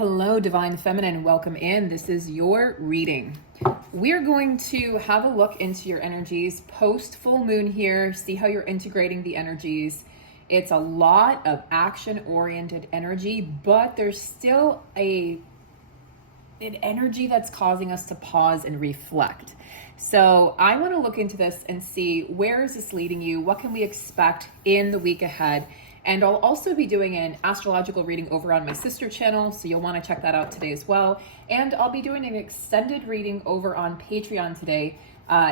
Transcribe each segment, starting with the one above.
Hello, Divine Feminine. Welcome in. This is your reading. We're going to have a look into your energies post full moon here, see how you're integrating the energies. It's a lot of action-oriented energy, but there's still an energy that's causing us to pause and reflect. So I want to look into this and see, where is this leading you? What can we expect in the week ahead? And I'll also be doing an astrological reading over on my sister channel, so you'll want to check that out today as well. And I'll be doing an extended reading over on Patreon today.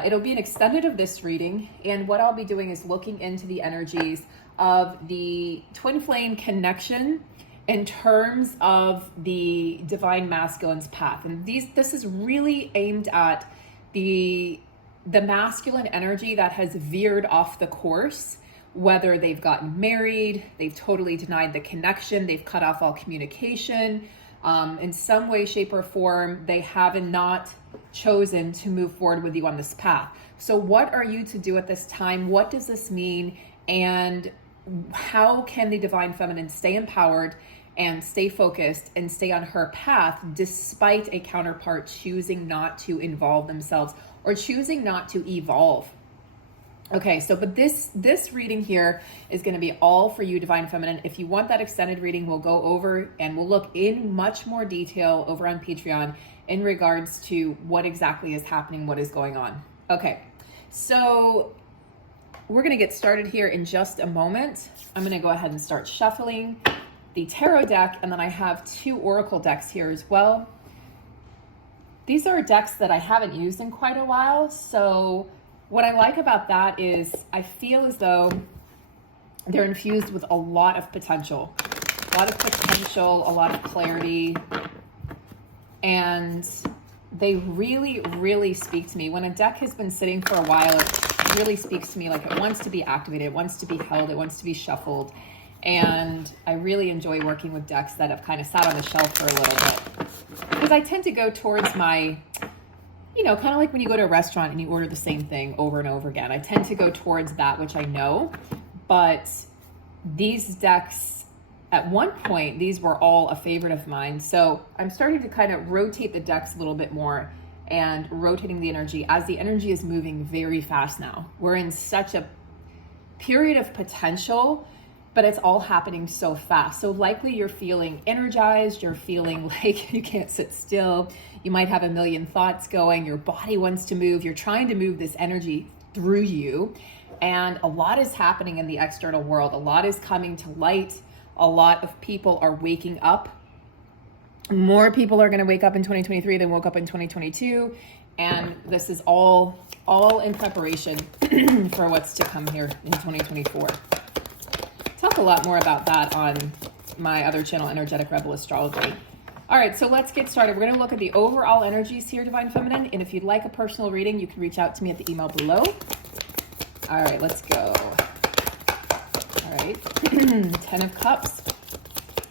It'll be an extended of this reading, and what I'll be doing is looking into the energies of the twin flame connection in terms of the divine masculine's path. And this is really aimed at the masculine energy that has veered off the course. Whether they've gotten married, they've totally denied the connection, they've cut off all communication, in some way, shape, or form, they have not chosen to move forward with you on this path. So what are you to do at this time? What does this mean? And how can the Divine Feminine stay empowered and stay focused and stay on her path despite a counterpart choosing not to involve themselves or choosing not to evolve? Okay, but this reading here is going to be all for you, Divine Feminine. If you want that extended reading, we'll go over and we'll look in much more detail over on Patreon in regards to what exactly is happening, what is going on. Okay, so we're going to get started here in just a moment. I'm going to go ahead and start shuffling the tarot deck, and then I have two oracle decks here as well. These are decks that I haven't used in quite a while, so what I like about that is I feel as though they're infused with a lot of potential, a lot of clarity, and they really, really speak to me. When a deck has been sitting for a while, it really speaks to me like it wants to be activated, it wants to be held, it wants to be shuffled. And I really enjoy working with decks that have kind of sat on the shelf for a little bit, because I tend to go towards my, kind of like when you go to a restaurant and you order the same thing over and over again. I tend to go towards that which I know, but these decks, at one point, these were all a favorite of mine. So I'm starting to kind of rotate the decks a little bit more and rotating the energy as the energy is moving very fast now. We're in such a period of potential, but it's all happening so fast. So likely you're feeling energized, you're feeling like you can't sit still, you might have a million thoughts going, your body wants to move, you're trying to move this energy through you, and a lot is happening in the external world. A lot is coming to light. A lot of people are waking up. More people are going to wake up in 2023 than woke up in 2022, and this is all in preparation for what's to come here in 2024. Talk a lot more about that on my other channel, Energetic Rebel Astrology. All right, so let's get started. We're going to look at the overall energies here, Divine Feminine, and if you'd like a personal reading, you can reach out to me at the email below. All right, let's go. All right, 10 of Cups.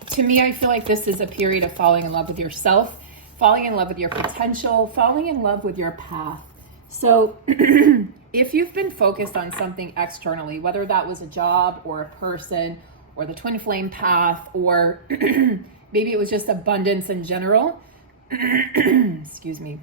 To me, I feel like this is a period of falling in love with yourself, falling in love with your potential, falling in love with your path. So if you've been focused on something externally, whether that was a job or a person or the twin flame path, or maybe it was just abundance in general, excuse me,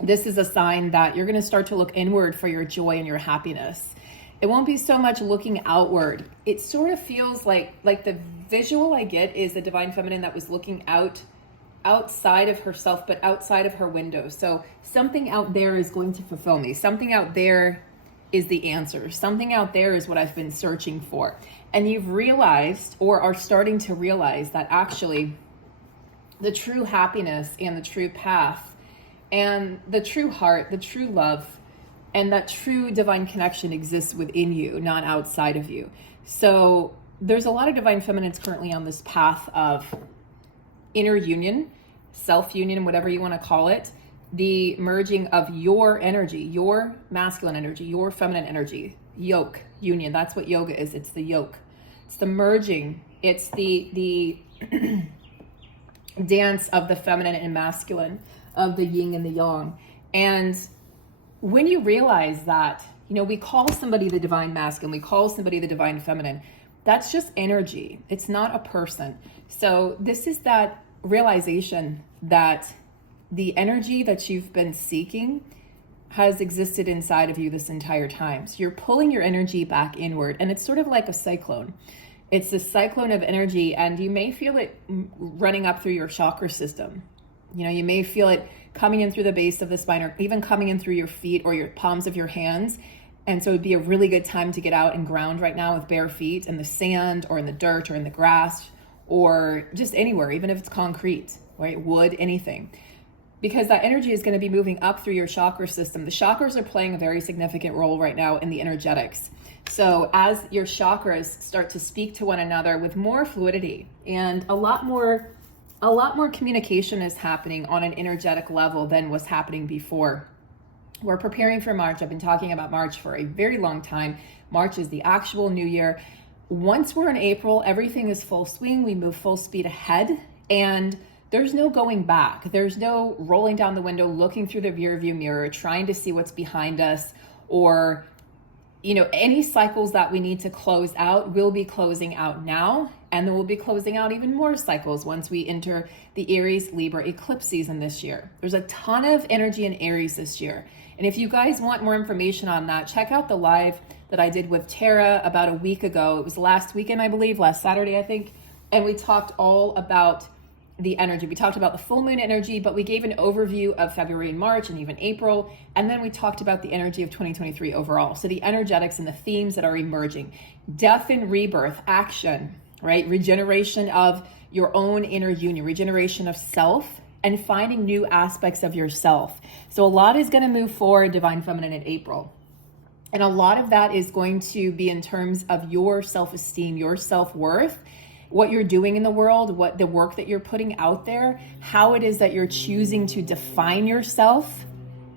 this is a sign that you're going to start to look inward for your joy and your happiness. It won't be so much looking outward. It sort of feels like the visual I get is the Divine Feminine that was looking outside of herself, but outside of her window. So something out there is going to fulfill me. Something out there is the answer. Something out there is what I've been searching for. And you've realized, or are starting to realize, that actually the true happiness and the true path and the true heart, the true love, and that true divine connection exists within you, not outside of you. So there's a lot of Divine Feminines currently on this path of inner union, self-union, whatever you want to call it, the merging of your energy, your masculine energy, your feminine energy, yoke, union. That's what yoga is. It's the yoke. It's the merging. It's the dance of the feminine and masculine, of the yin and the yang. And when you realize that, we call somebody the divine masculine, we call somebody the divine feminine, that's just energy. It's not a person. So this is that realization that the energy that you've been seeking has existed inside of you this entire time. So you're pulling your energy back inward, and it's sort of like a cyclone. It's a cyclone of energy, and you may feel it running up through your chakra system. You know, you may feel it coming in through the base of the spine, or even coming in through your feet or your palms of your hands. And so it'd be a really good time to get out and ground right now with bare feet in the sand or in the dirt or in the grass or just anywhere, even if it's concrete, right? Wood, anything. Because that energy is going to be moving up through your chakra system. The chakras are playing a very significant role right now in the energetics. So as your chakras start to speak to one another with more fluidity, and a lot more communication is happening on an energetic level than was happening before. We're preparing for March. I've been talking about March for a very long time. March is the actual new year. Once we're in April, everything is full swing. We move full speed ahead, and there's no going back. There's no rolling down the window, looking through the rear view mirror, trying to see what's behind us, or, you know, any cycles that we need to close out, we'll be closing out now. And then we'll be closing out even more cycles once we enter the Aries Libra eclipse season this year. There's a ton of energy in Aries this year. And if you guys want more information on that, check out the live that I did with Tara about a week ago. It was last weekend, I believe, last Saturday, I think. And we talked all about the energy. We talked about the full moon energy, but we gave an overview of February and March and even April. And then we talked about the energy of 2023 overall. So the energetics and the themes that are emerging: death and rebirth, action, right? Regeneration of your own inner union, regeneration of self, and finding new aspects of yourself. So a lot is going to move forward, Divine Feminine, in April. And a lot of that is going to be in terms of your self-esteem, your self-worth, what you're doing in the world, what the work that you're putting out there, how it is that you're choosing to define yourself,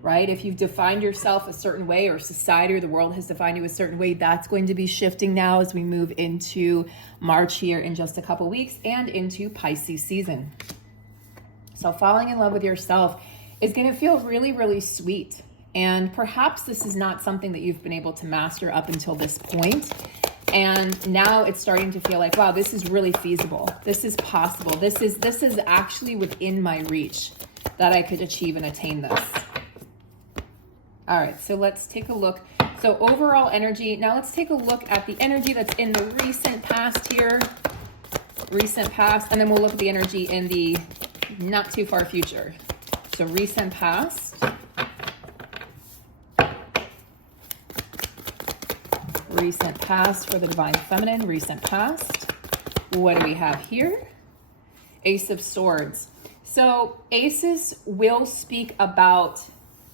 right? If you've defined yourself a certain way, or society or the world has defined you a certain way, that's going to be shifting now as we move into March here in just a couple weeks and into Pisces season. So falling in love with yourself is going to feel really, really sweet. And perhaps this is not something that you've been able to master up until this point. And now it's starting to feel like, wow, this is really feasible. This is possible. This is actually within my reach that I could achieve and attain this. All right, so let's take a look. So overall energy. Now let's take a look at the energy that's in the recent past here. Recent past, and then we'll look at the energy in the not too far future. So recent past. Recent past for the Divine Feminine, recent past. What do we have here? Ace of Swords. So aces will speak about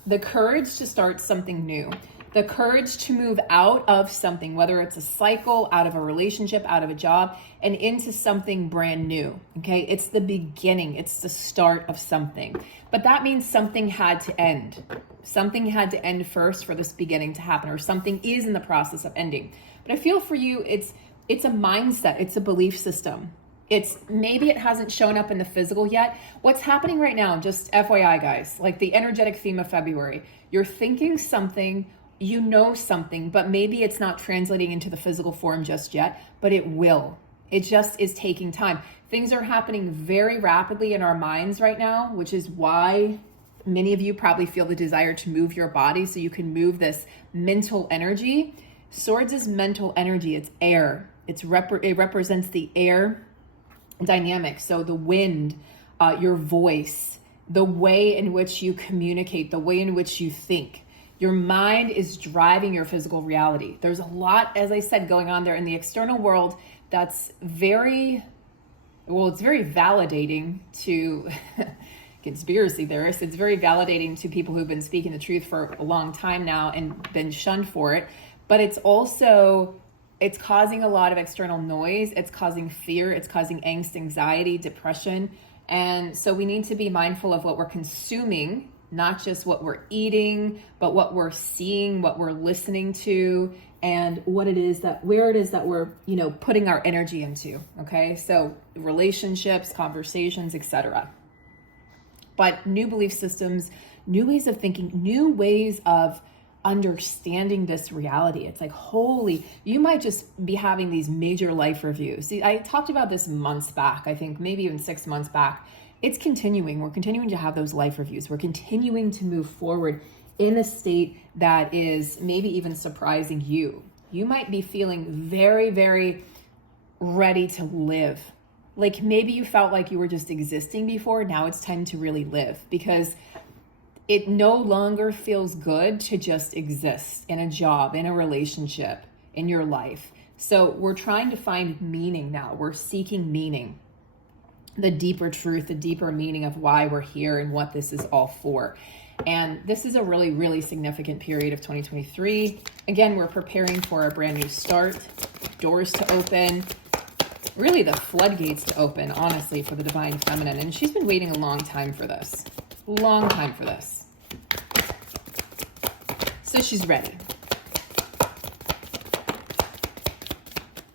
the courage to start something new, the courage to move out of something, whether it's a cycle, out of a relationship, out of a job, and into something brand new, okay? It's the beginning. It's the start of something. But that means something had to end. Something had to end first for this beginning to happen, or something is in the process of ending. But I feel for you, it's a mindset. It's a belief system. It's maybe it hasn't shown up in the physical yet. What's happening right now, just FYI guys, like the energetic theme of February, you're thinking something, you know something, but maybe it's not translating into the physical form just yet, but it will. It just is taking time. Things are happening very rapidly in our minds right now, which is why many of you probably feel the desire to move your body so you can move this mental energy. Swords is mental energy. It's air. It represents the air dynamic. So the wind, your voice, the way in which you communicate, the way in which you think. Your mind is driving your physical reality. There's a lot, as I said, going on there in the external world that's very, well, it's very validating to conspiracy theorists. It's very validating to people who've been speaking the truth for a long time now and been shunned for it. But it's also, it's causing a lot of external noise. It's causing fear. It's causing angst, anxiety, depression. And so we need to be mindful of what we're consuming, not just what we're eating, but what we're seeing, what we're listening to, and what it is that, where it is that we're, you know, putting our energy into. Okay. So relationships, conversations, etc. But new belief systems, new ways of thinking, new ways of understanding this reality. It's like, holy, you might just be having these major life reviews. See, I talked about this months back, I think maybe even 6 months back. it's continuing. We're continuing to have those life reviews. We're continuing to move forward in a state that is maybe even surprising you. You might be feeling very, very ready to live. Like maybe you felt like you were just existing before. Now it's time to really live, because it no longer feels good to just exist in a job, in a relationship, in your life. So we're trying to find meaning now. We're seeking meaning, the deeper truth, the deeper meaning of why we're here and what this is all for. And this is a really, really significant period of 2023. Again, we're preparing for a brand new start, doors to open, really the floodgates to open, honestly, for the divine feminine. And she's been waiting a long time for this, long time for this. So she's ready.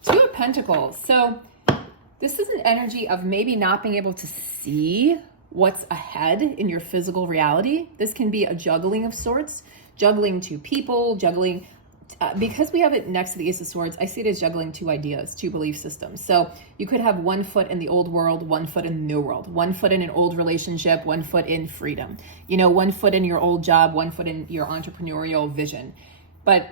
Two of Pentacles. So this is an energy of maybe not being able to see what's ahead in your physical reality. This can be a juggling of sorts, juggling two people, juggling, because we have it next to the Ace of Swords, I see it as juggling two ideas, two belief systems. So you could have one foot in the old world, one foot in the new world, one foot in an old relationship, one foot in freedom, you know, one foot in your old job, one foot in your entrepreneurial vision. But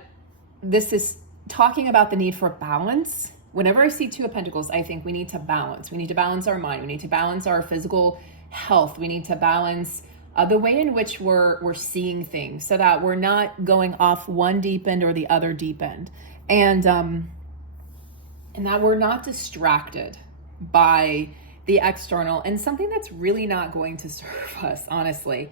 this is talking about the need for balance. Whenever I see Two of Pentacles, I think we need to balance. We need to balance our mind. We need to balance our physical health. We need to balance the way in which we're seeing things, so that we're not going off one deep end or the other deep end. And that we're not distracted by the external and something that's really not going to serve us, honestly.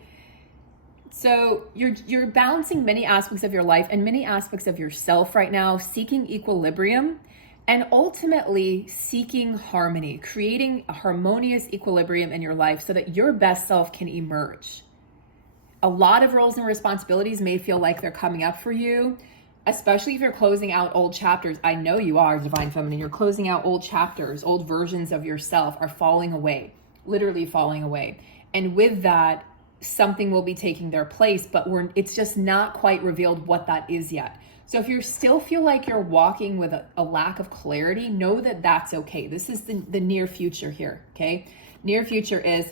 So you're balancing many aspects of your life and many aspects of yourself right now, seeking equilibrium and ultimately seeking harmony, creating a harmonious equilibrium in your life so that your best self can emerge. A lot of roles and responsibilities may feel like they're coming up for you, especially if you're closing out old chapters. I know you are, Divine Feminine. You're closing out old chapters, old versions of yourself are falling away, literally falling away. And with that, something will be taking their place, but it's just not quite revealed what that is yet. So if you still feel like you're walking with a lack of clarity, know that that's okay. This is the near future here, okay? Near future is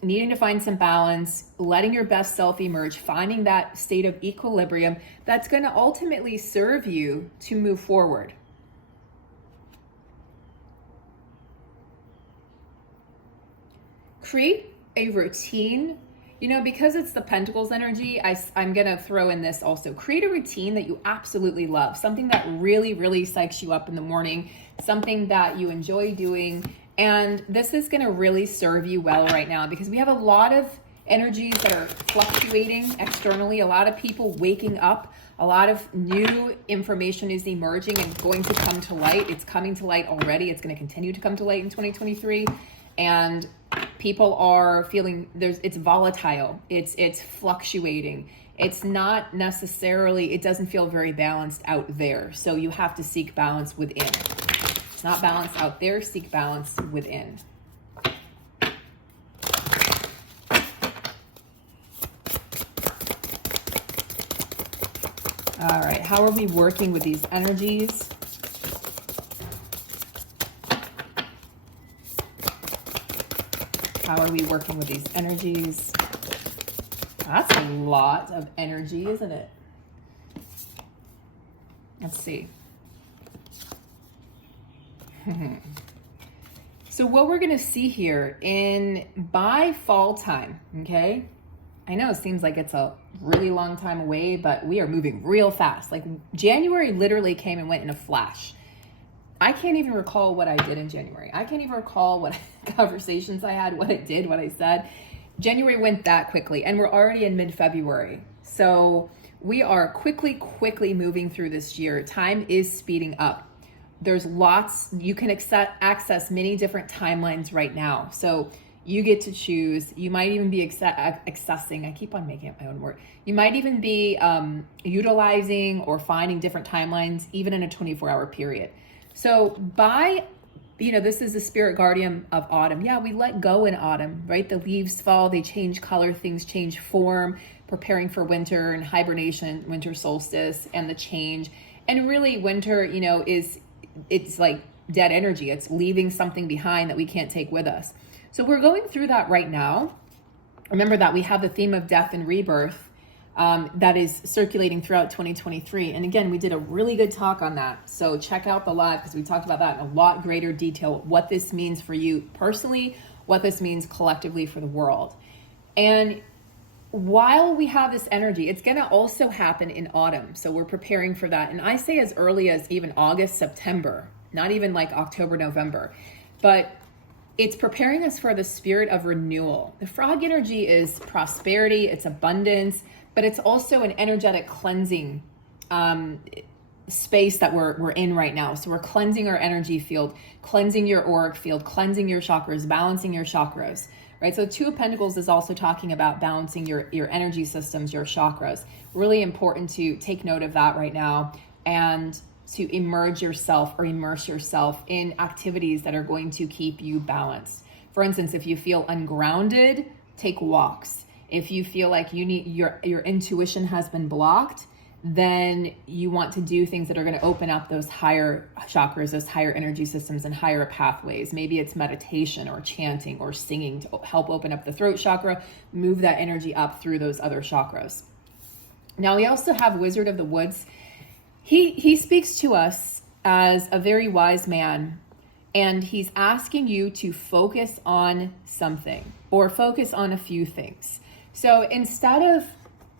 needing to find some balance, letting your best self emerge, finding that state of equilibrium that's going to ultimately serve you to move forward. Create a routine. You know, because it's the Pentacles energy, I'm going to throw in this also. Create a routine that you absolutely love, something that really, really psychs you up in the morning, something that you enjoy doing. And this is going to really serve you well right now, because we have a lot of energies that are fluctuating externally, a lot of people waking up, a lot of new information is emerging and going to come to light. It's coming to light already. It's going to continue to come to light in 2023. And people are feeling it's volatile, it's fluctuating, it's not necessarily, it doesn't feel very balanced out there. So you have to seek balance within. It's not balanced out there, seek balance within. All right, how are we working with these energies? How are we working with these energies? That's a lot of energy, isn't it? Let's see. So what we're going to see here by fall time, okay? I know it seems like it's a really long time away, but we are moving real fast. Like January literally came and went in a flash. I can't even recall what I did in January. I can't even recall what conversations I had, what I did, what I said. January went that quickly, and we're already in mid-February. So we are quickly moving through this year. Time is speeding up. There's lots, you can access many different timelines right now. So you get to choose. You might even be accessing, I keep on making up my own word. You might even be utilizing or finding different timelines, even in a 24-hour period. So this is the spirit guardian of autumn. Yeah, we let go in autumn, right? The leaves fall, they change color, things change form, preparing for winter and hibernation, winter solstice and the change. And really winter, it's like dead energy. It's leaving something behind that we can't take with us. So we're going through that right now. Remember that we have the theme of death and rebirth that is circulating throughout 2023. And again, we did a really good talk on that. So check out the live because we talked about that in a lot greater detail, what this means for you personally, what this means collectively for the world. And while we have this energy, it's going to also happen in autumn. So we're preparing for that. And I say as early as even August, September, not even like October, November, but it's preparing us for the spirit of renewal. The frog energy is prosperity, it's abundance, but it's also an energetic cleansing space that we're in right now. So we're cleansing our energy field, cleansing your auric field, cleansing your chakras, balancing your chakras, right? So Two of Pentacles is also talking about balancing your energy systems, your chakras. Really important to take note of that right now and to immerse yourself in activities that are going to keep you balanced. For instance, if you feel ungrounded, take walks. If you feel like you need your intuition has been blocked, then you want to do things that are going to open up those higher chakras, those higher energy systems and higher pathways. Maybe it's meditation or chanting or singing to help open up the throat chakra, move that energy up through those other chakras. Now we also have Wizard of the Woods. He speaks to us as a very wise man, and he's asking you to focus on something or focus on a few things. So instead of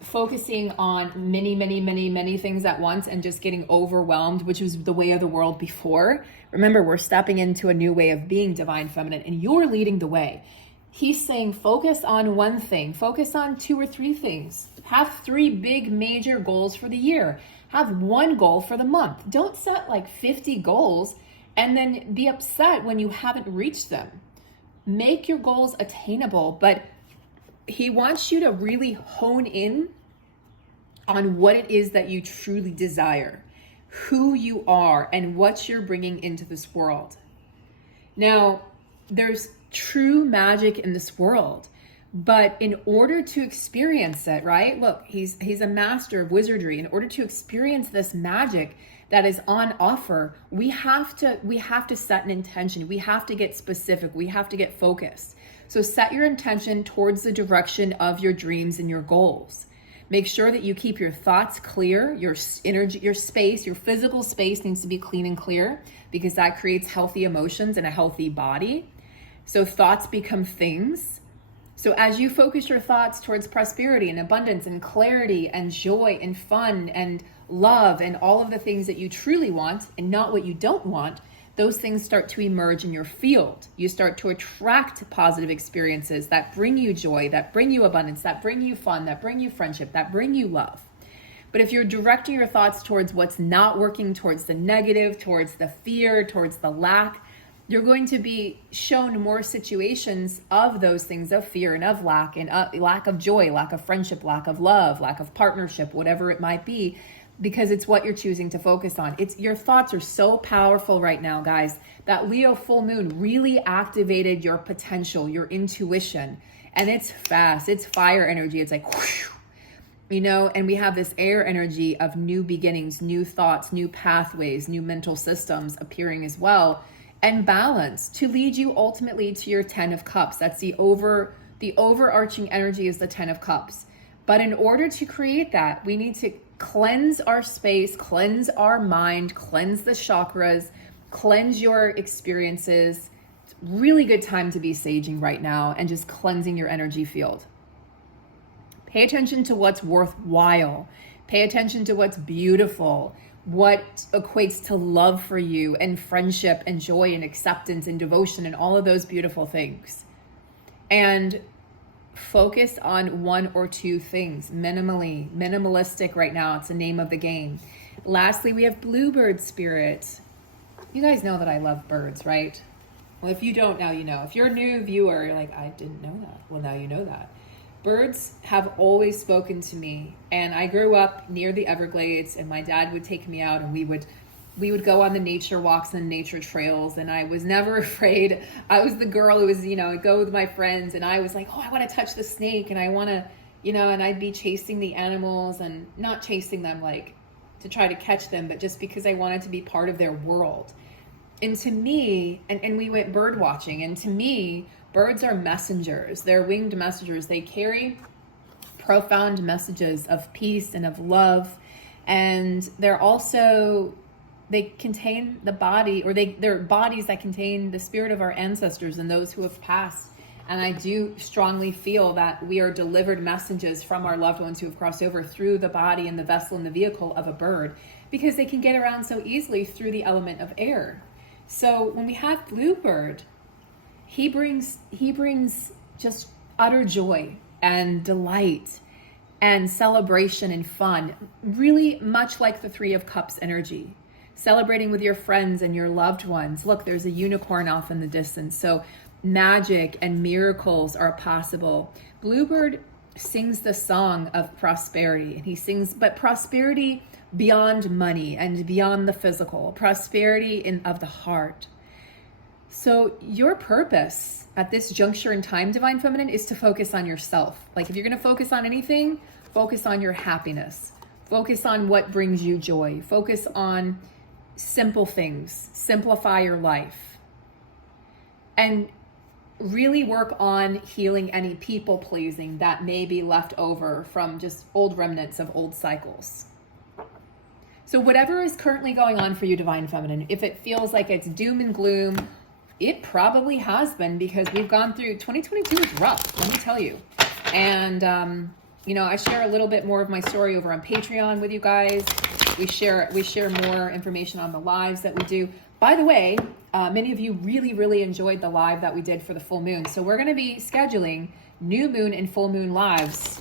focusing on many things at once and just getting overwhelmed, which was the way of the world before, remember, we're stepping into a new way of being divine feminine, and you're leading the way. He's saying focus on one thing, focus on 2 or 3 things. Have 3 big major goals for the year. Have 1 goal for the month. Don't set like 50 goals and then be upset when you haven't reached them. Make your goals attainable, but he wants you to really hone in on what it is that you truly desire, who you are, and what you're bringing into this world. Now, there's true magic in this world, but in order to experience it, right? Look, he's a master of wizardry. In order to experience this magic that is on offer, we have to set an intention. We have to get specific. We have to get focused. So set your intention towards the direction of your dreams and your goals. Make sure that you keep your thoughts clear, your energy, your space, your physical space needs to be clean and clear because that creates healthy emotions and a healthy body. So thoughts become things. So as you focus your thoughts towards prosperity and abundance and clarity and joy and fun and love and all of the things that you truly want and not what you don't want, those things start to emerge in your field. You start to attract positive experiences that bring you joy, that bring you abundance, that bring you fun, that bring you friendship, that bring you love. But if you're directing your thoughts towards what's not working, towards the negative, towards the fear, towards the lack, you're going to be shown more situations of those things, of fear and of lack of joy, lack of friendship, lack of love, lack of partnership, whatever it might be, because it's what you're choosing to focus on. Your thoughts are so powerful right now, guys. That Leo full moon really activated your potential, your intuition, and it's fast. It's fire energy. It's like, whoosh, and we have this air energy of new beginnings, new thoughts, new pathways, new mental systems appearing as well, and balance to lead you ultimately to your 10 of Cups. That's the overarching energy is the 10 of Cups. But in order to create that, we need to cleanse our space, cleanse our mind, cleanse the chakras, cleanse your experiences. It's a really good time to be saging right now and just cleansing your energy field. Pay attention to what's worthwhile. Pay attention to what's beautiful, what equates to love for you and friendship and joy and acceptance and devotion and all of those beautiful things. And focus on 1 or 2 things, minimalistic right now. It's the name of the game. Lastly, we have Bluebird Spirit. You guys know that I love birds, right? Well, if you don't, now you know. If you're a new viewer, you're like, I didn't know that. Well, now you know that. Birds have always spoken to me, and I grew up near the Everglades, and my dad would take me out, and we would go on the nature walks and nature trails, and I was never afraid. I was the girl who was, I'd go with my friends, and I was like, oh, I want to touch the snake, and I want to, and I'd be chasing the animals, and not chasing them like to try to catch them, but just because I wanted to be part of their world. And to me, and we went bird watching, and to me, birds are messengers. They're winged messengers. They carry profound messages of peace and of love. And they're also, they contain the body, or they're bodies that contain the spirit of our ancestors and those who have passed. And I do strongly feel that we are delivered messages from our loved ones who have crossed over through the body and the vessel and the vehicle of a bird, because they can get around so easily through the element of air. So when we have Bluebird, he brings just utter joy and delight and celebration and fun, really much like the Three of Cups energy. Celebrating with your friends and your loved ones. Look, there's a unicorn off in the distance. So magic and miracles are possible. Bluebird sings the song of prosperity, and he sings, but prosperity beyond money and beyond the physical, prosperity of the heart. So your purpose at this juncture in time, Divine Feminine, is to focus on yourself. Like if you're going to focus on anything, focus on your happiness. Focus on what brings you joy. Focus on simple things. Simplify your life. And really work on healing any people pleasing that may be left over from just old remnants of old cycles. So whatever is currently going on for you, Divine Feminine, if it feels like it's doom and gloom, it probably has been, because we've gone through 2022 is rough, let me tell you. And I share a little bit more of my story over on Patreon with you guys. We share more information on the lives that we do. By the way, many of you really enjoyed the live that we did for the full moon. So we're going to be scheduling new moon and full moon lives,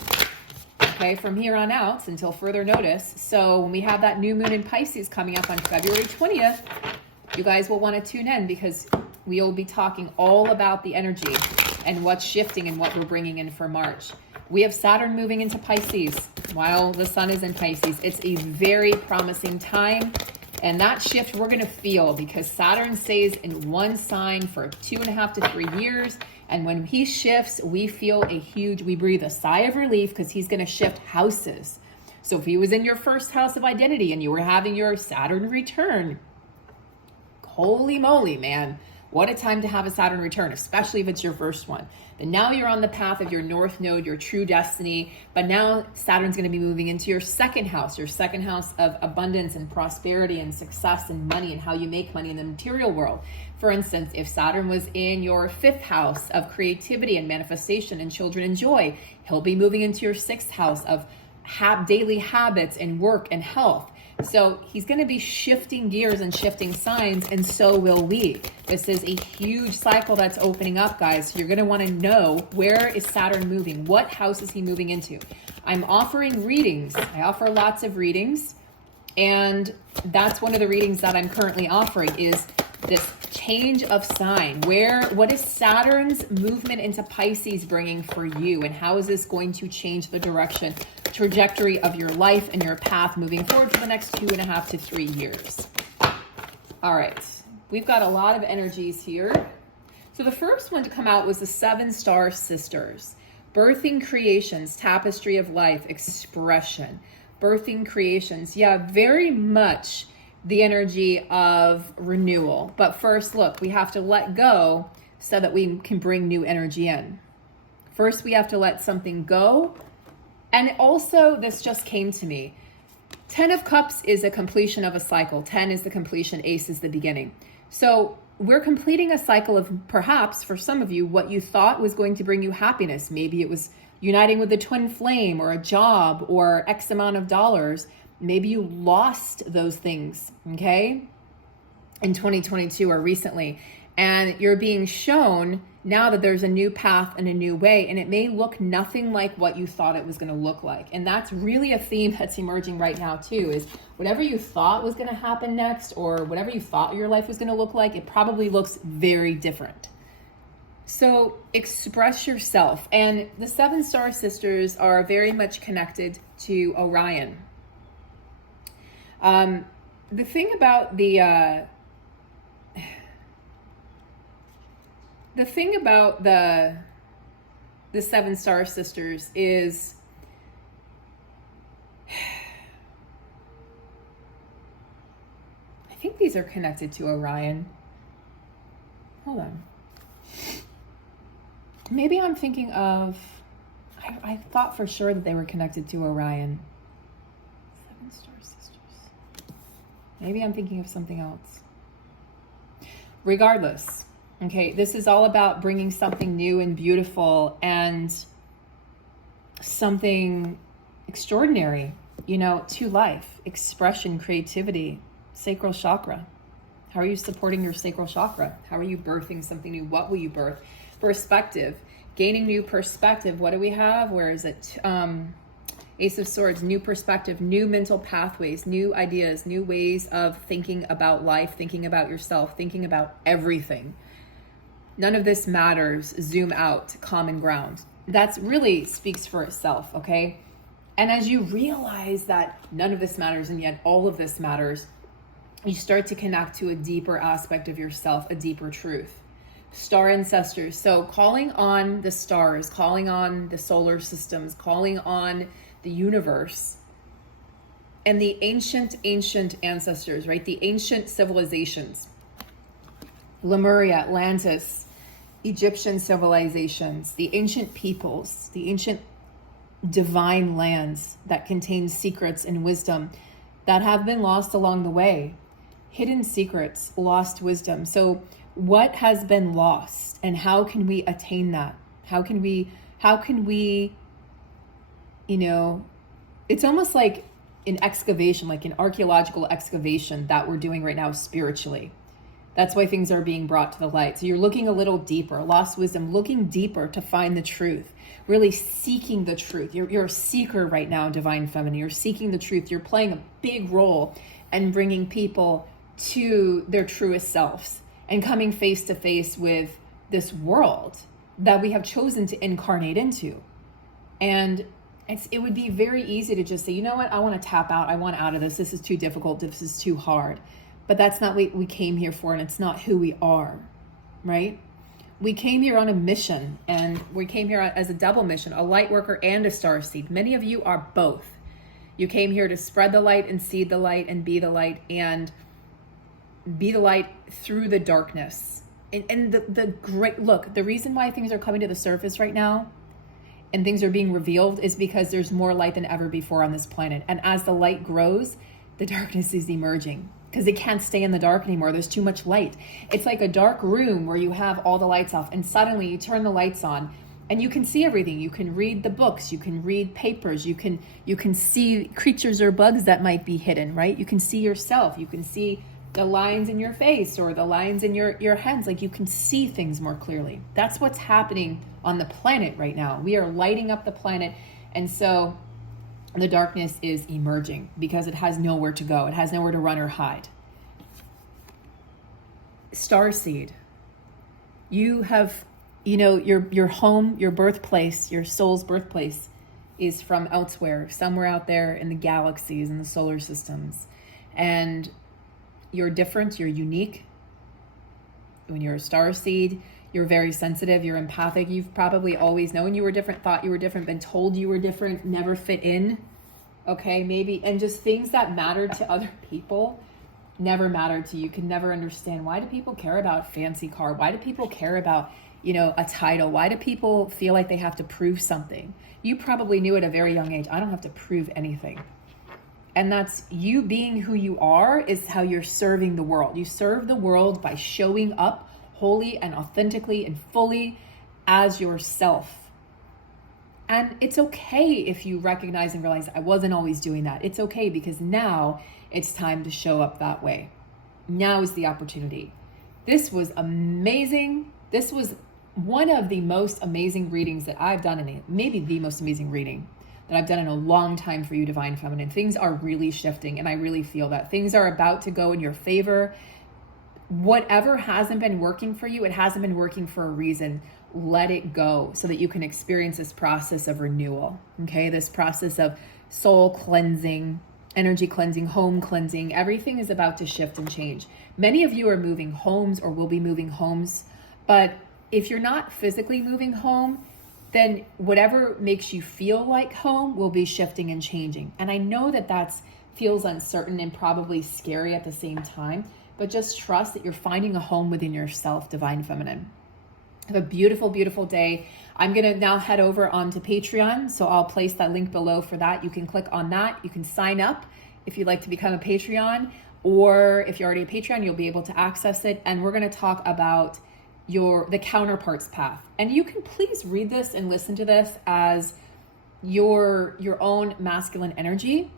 okay, from here on out until further notice. So when we have that new moon in Pisces coming up on February 20th, you guys will want to tune in, because we will be talking all about the energy and what's shifting and what we're bringing in for March. We have Saturn moving into Pisces while the sun is in Pisces. It's a very promising time. And that shift we're going to feel, because Saturn stays in one sign for 2.5 to 3 years. And when he shifts, we feel we breathe a sigh of relief, because he's going to shift houses. So if he was in your first house of identity and you were having your Saturn return, holy moly, man, what a time to have a Saturn return, especially if it's your first one. Then now you're on the path of your North Node, your true destiny. But now Saturn's going to be moving into your second house of abundance and prosperity and success and money and how you make money in the material world. For instance, if Saturn was in your 5th house of creativity and manifestation and children and joy, he'll be moving into your 6th house of daily habits and work and health. So he's going to be shifting gears and shifting signs, and so will we. This is a huge cycle that's opening up, guys. So you're going to want to know, where is Saturn moving? What house is he moving into? I'm offering readings. I offer lots of readings, and that's one of the readings that I'm currently offering, is this change of sign. What is Saturn's movement into Pisces bringing for you, and how is this going to change the trajectory of your life and your path moving forward for the next 2.5 to 3 years? All right, we've got a lot of energies here. So the first one to come out was the 7 Star Sisters. Birthing creations, tapestry of life, expression. Birthing creations, yeah, very much the energy of renewal. But first, look, we have to let go so that we can bring new energy in. First, we have to let something go. And also, this just came to me. 10 of Cups is a completion of a cycle. 10 is the completion, Ace is the beginning. So we're completing a cycle of, perhaps for some of you, what you thought was going to bring you happiness. Maybe it was uniting with the twin flame, or a job, or X amount of dollars. Maybe you lost those things, okay, in 2022 or recently. And you're being shown now that there's a new path and a new way, and it may look nothing like what you thought it was going to look like. And that's really a theme that's emerging right now too, is whatever you thought was going to happen next, or whatever you thought your life was going to look like, it probably looks very different. So express yourself. And the 7 Star Sisters are very much connected to Orion. The thing about the 7 Star Sisters is I think these are connected to Orion. hold on. Maybe I'm thinking of, I thought for sure that they were connected to Orion. 7 star sisters. Maybe I'm thinking of something else. Regardless, okay, this is all about bringing something new and beautiful and something extraordinary, to life. Expression, creativity, sacral chakra. How are you supporting your sacral chakra? How are you birthing something new? What will you birth? Perspective, gaining new perspective. What do we have? Where is it? Ace of Swords, new perspective, new mental pathways, new ideas, new ways of thinking about life, thinking about yourself, thinking about everything. None of this matters. Zoom out, common ground. That's really speaks for itself, okay? And as you realize that none of this matters and yet all of this matters, you start to connect to a deeper aspect of yourself, a deeper truth. Star ancestors. So calling on the stars, calling on the solar systems, calling on the universe, and the ancient ancestors, right? The ancient civilizations. Lemuria, Atlantis, Egyptian civilizations, the ancient peoples, the ancient divine lands that contain secrets and wisdom that have been lost along the way. Hidden secrets, lost wisdom. So what has been lost and how can we attain that? How can we, it's almost like an excavation, like an archaeological excavation that we're doing right now spiritually. That's why things are being brought to the light. So you're looking a little deeper, lost wisdom, looking deeper to find the truth, really seeking the truth. You're a seeker right now, Divine Feminine. You're seeking the truth. You're playing a big role in bringing people to their truest selves and coming face to face with this world that we have chosen to incarnate into. And it would be very easy to just say, you know what, I want to tap out. I want out of this. This is too difficult. This is too hard. But that's not what we came here for, and it's not who we are, right? We came here on a mission, and we came here as a double mission, a light worker and a starseed. Many of you are both. You came here to spread the light and seed the light and be the light through the darkness. And the great, look, the reason why things are coming to the surface right now and things are being revealed is because there's more light than ever before on this planet. And as the light grows, the darkness is emerging. Because it can't stay in the dark anymore. There's too much light. It's like a dark room where you have all the lights off and suddenly you turn the lights on and you can see everything. You can read the books, you can read papers, you can see creatures or bugs that might be hidden, right? You can see yourself, you can see the lines in your face or the lines in your hands. Like you can see things more clearly. That's what's happening on the planet right now. We are lighting up the planet, and so the darkness is emerging because it has nowhere to go. It has nowhere to run or hide. Starseed. You have, your home, your birthplace, your soul's birthplace is from elsewhere, somewhere out there in the galaxies and the solar systems. And you're different, you're unique. When you're a starseed, you're very sensitive, you're empathic. You've probably always known you were different, thought you were different, been told you were different, never fit in. Okay, maybe, and just things that mattered to other people never mattered to you. You can never understand, why do people care about a fancy car? Why do people care about, a title? Why do people feel like they have to prove something? You probably knew at a very young age, I don't have to prove anything. And that's you being who you are is how you're serving the world. You serve the world by showing up wholly and authentically and fully as yourself. And it's okay if you recognize and realize I wasn't always doing that. It's okay because now it's time to show up that way. Now is the opportunity. This was amazing. This was one of the most amazing readings that I've done maybe the most amazing reading that I've done in a long time for you, Divine Feminine. Things are really shifting, and I really feel that things are about to go in your favor. Whatever hasn't been working for you, it hasn't been working for a reason. Let it go so that you can experience this process of renewal, okay? This process of soul cleansing, energy cleansing, home cleansing. Everything is about to shift and change. Many of you are moving homes or will be moving homes, but if you're not physically moving home, then whatever makes you feel like home will be shifting and changing. And I know that feels uncertain and probably scary at the same time, but just trust that you're finding a home within yourself, Divine Feminine. Have a beautiful, beautiful day. I'm going to now head over onto Patreon. So I'll place that link below for that. You can click on that. You can sign up if you'd like to become a Patreon, or if you're already a Patreon, you'll be able to access it. And we're going to talk about the counterparts path. And you can please read this and listen to this as your own masculine energy.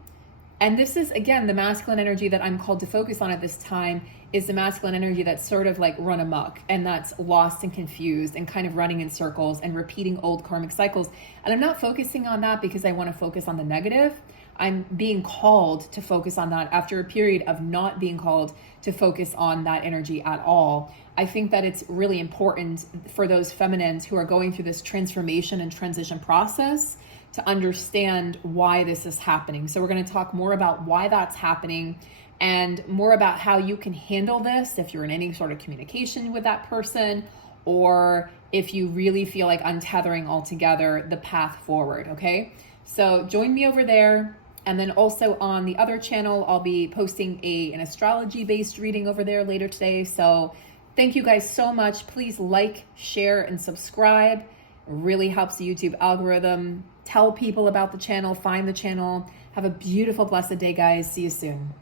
And this is, again, the masculine energy that I'm called to focus on at this time is the masculine energy that's sort of like run amok and that's lost and confused and kind of running in circles and repeating old karmic cycles. And I'm not focusing on that because I want to focus on the negative. I'm being called to focus on that after a period of not being called to focus on that energy at all. I think that it's really important for those feminines who are going through this transformation and transition process to understand why this is happening. So we're going to talk more about why that's happening and more about how you can handle this if you're in any sort of communication with that person, or if you really feel like untethering altogether the path forward, okay? So join me over there. And then also on the other channel, I'll be posting an astrology-based reading over there later today. So thank you guys so much. Please like, share, and subscribe. It really helps the YouTube algorithm. Tell people about the channel, find the channel. Have a beautiful, blessed day, guys. See you soon.